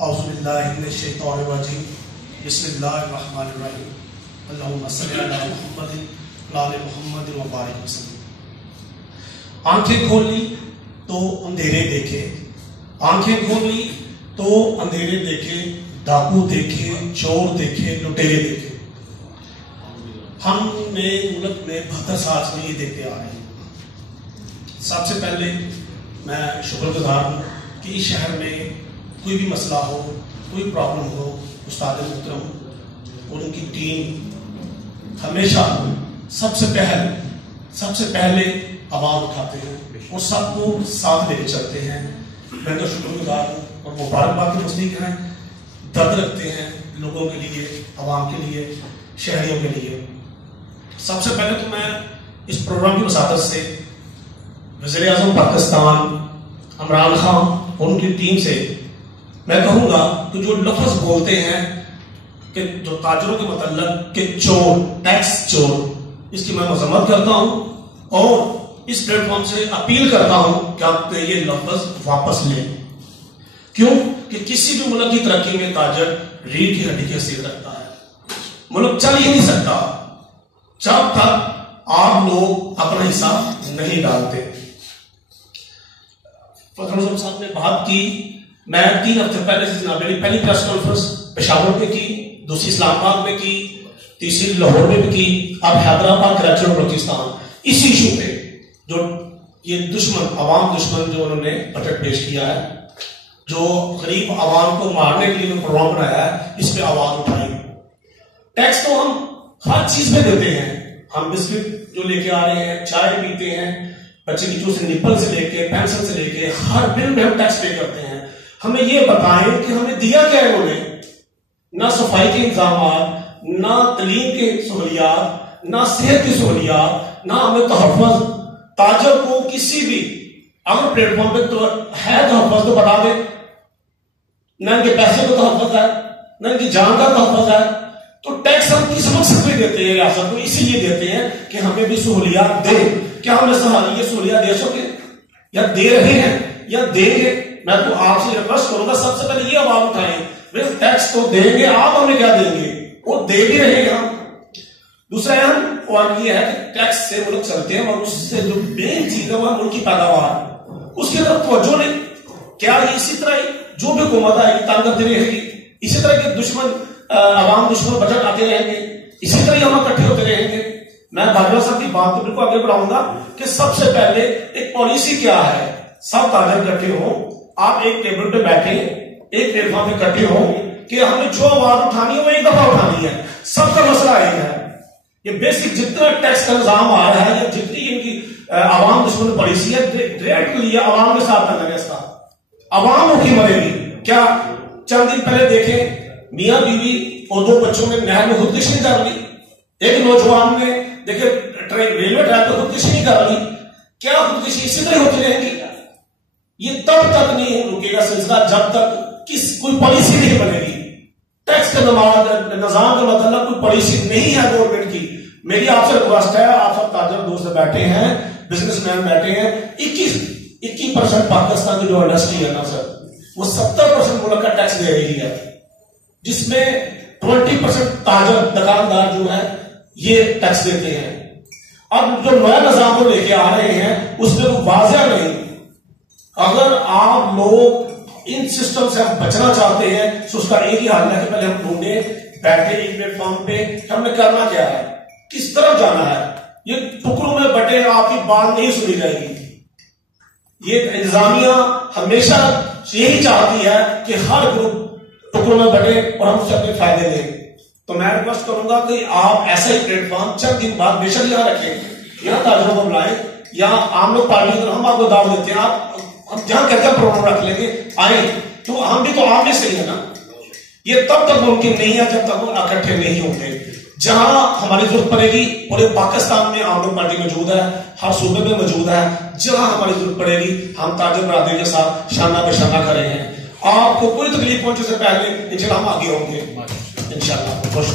اعوذ باللہ من الشیطان الرجیم بسم اللہ الرحمن الرحیم اللہم صلی علی محمد وعلی محمد وبارک وسلم۔ آنکھیں کھولی تو اندھیرے دیکھے، آنکھیں کھولی تو اندھیرے دیکھے، ڈاکو دیکھے، چور دیکھے، لٹیرے دیکھے۔ ہم نے ملک میں 72 سال سے یہ دیکھتے آ رہے ہیں۔ سب سے پہلے میں شکر گزار ہوں کہ اس شہر میں کوئی بھی مسئلہ ہو، کوئی پرابلم ہو، استاد محترم اور ان کی ٹیم ہمیشہ سب سے پہلے عوام اٹھاتے ہیں اور سب کو ساتھ لے کے چلتے ہیں۔ میں تو شکر گزار ہوں اور مبارکباد کے مستحق ہیں، درد رکھتے ہیں لوگوں کے لیے، عوام کے لیے، شہریوں کے لیے۔ سب سے پہلے تو میں اس پروگرام کی وساطت سے وزیر اعظم پاکستان عمران خان اور ان کی ٹیم سے میں کہوں گا کہ جو لفظ بولتے ہیں کہ جو تاجروں کے متعلق کہ چور، ٹیکس چور، اس کی میں مذمت کرتا ہوں اور اس پلیٹ فارم سے اپیل کرتا ہوں کہ آپ یہ لفظ واپس لیں۔ کیوں کہ کسی بھی ملک کی ترقی میں تاجر ریڑھ کی ہڈی کی حیثیت رکھتا ہے۔ ملک چل ہی نہیں سکتا جب تک آپ لوگ اپنا حصہ نہیں ڈالتے۔ صاحب نے بات کی، میں 3 ہفتے پہلے سے جناب پہلی پریس کانفرنس پشاور میں کی، دوسری اسلام آباد میں کی، تیسری لاہور میں بھی کی، اب حیدرآباد، کراچی اور بلوچستان اسی ایشو پہ جو یہ دشمن، عوام دشمن جو انہوں نے بجٹ پیش کیا ہے، جو غریب عوام کو مارنے کے لیے پروگرام بنایا ہے، اس پہ آواز اٹھائی۔ ٹیکس تو ہم ہر چیز پہ دیتے ہیں، ہم بسکٹ جو لے کے آ رہے ہیں، چائے پیتے ہیں، بچے کی جو سے نپل سے لے کے پینسل سے لے کے ہر بل میں ہم ٹیکس پے کرتے ہیں۔ ہمیں یہ بتائیں کہ ہمیں دیا کیا ہے انہوں نے؟ نہ صفائی کے انتظامات، نہ تعلیم کے سہولیات، نہ صحت کی سہولیات، نہ ہمیں تحفظ۔ تاجر کو کسی بھی اگر پلیٹ فارم پہ تو ہے تحفظ تو بتا دے، نہ ان کے پیسے کو تحفظ ہے، نہ ان کی جان کا تحفظ ہے۔ تو ٹیکس ہم کس مقصد پہ دیتے ہیں ریاست کو؟ اسی لیے دیتے ہیں کہ ہمیں بھی سہولیات دیں۔ کیا ہم نے یہ سہولیات دے سکے یا دے رہے ہیں یا دیں گے؟ میں تو آپ سے ریکویسٹ کروں گا سب سے پہلے یہ آواز اٹھائیں، ٹیکس تو دیں گے، آپ ہمیں کیا دیں گے؟ وہ دے بھی رہے گا۔ دوسرا اہم پوائنٹ یہ ہے کہ ٹیکس سے ملک چلتے ہیں اور اس سے جو مین چیز ہے وہ ملک کی پیداوار، اس کی طرف توجہ نہیں۔ کیا اسی طرح جو بھی حکومت آئے گی تنگ کرتی رہے گی، اسی طرح کے دشمن عوام دشمن بجٹ آتے رہیں گے، اسی طرح ہم اکٹھے ہوتے رہیں گے؟ میں بھاجپا صاحب کی بات کو بالکل آگے بڑھاؤں گا کہ سب سے پہلے ایک پالیسی کیا ہے، سب تاجر اکٹھے ہوں، آپ ایک ٹیبل پہ بیٹھیں، ایک پلیٹ فارم پہ اکٹھے ہوں کہ ہمیں جو آواز اٹھانی ہے وہ ایک دفعہ اٹھانی ہے۔ سب کا مسئلہ ایک ہے، یہ بیسک جتنا ٹیکس کا نظام آ رہا ہے یا جتنی ان کی عوام دشمن پالیسی ہے، ڈائریکٹلی عوام کے ساتھ کرنا ہے۔ اس کا عوام اٹھی مرے گی۔ کیا چند دن پہلے دیکھیں میاں بیوی اور 2 بچوں نے نہر میں خودکشی کر لی، ایک نوجوان نے دیکھیں ریلوے ٹریک پہ خودکشی نہیں کر لی۔ کیا خودکشی اسی طرح ہوتی رہے گی؟ یہ تب تک نہیں رکے گا سلسلہ جب تک کوئی پالیسی نہیں بنے گی۔ ٹیکس کے نظام کے متعلق کوئی پالیسی نہیں ہے گورنمنٹ کی۔ میری آپ سے ریکویسٹ ہے، آپ سب تاجر دوست بیٹھے ہیں، بزنس مین بیٹھے ہیں، 21% پاکستان کی جو انڈسٹری ہے نا سر، وہ 70% ملک کا ٹیکس دے رہی ہے، جس میں 20% تاجر دکاندار جو ہے یہ ٹیکس دیتے ہیں۔ اب جو نیا نظام کو لے کے آ رہے ہیں اس میں وہ واضح نہیں۔ اگر آپ لوگ ان سسٹم سے ہم بچنا چاہتے ہیں تو اس کا ایک ہی حل ہے کہ پہلے ہم ڈھونڈیں، بیٹھے ایک پلیٹ فارم پہ کہ ہم نے کرنا کیا ہے، کس طرف جانا ہے۔ یہ ٹکڑوں میں بٹے آپ کی بات نہیں سنی جائے گی۔ یہ انتظامیہ ہمیشہ یہی چاہتی ہے کہ ہر گروپ ٹکڑوں میں بٹے اور ہم اسے اپنے فائدے دیں۔ تو میں ریکویسٹ کروں گا کہ آپ ایسا ہی پلیٹ فارم چند دن بعد بے شک یہاں رکھیں، یہاں تاجروں کو بلائیں، یا عام لوگ پارٹی کی طرح ہم آپ کو دعوت دیتے ہیں، آپ ہم جہاں کہتے ہیں پروگرام رکھ لیں گے، آئیں، تو ہم بھی تو آپ میں صحیح ہے نا۔ یہ تب تک ممکن نہیں ہے جب تک ہم اکٹھے نہیں ہوں گے۔ جہاں ہماری ضرورت پڑے گی، پورے پاکستان میں عام لوگ پارٹی موجود ہے، ہر صوبے میں موجود ہے، جہاں ہماری ضرورت پڑے گی ہم تاجر برادری کے ساتھ شانہ بہ شانہ کھڑے ہیں۔ آپ کو کوئی تکلیف پہنچے سے پہلے انشاءاللہ ہم آگے ہوں گے انشاءاللہ۔ خوش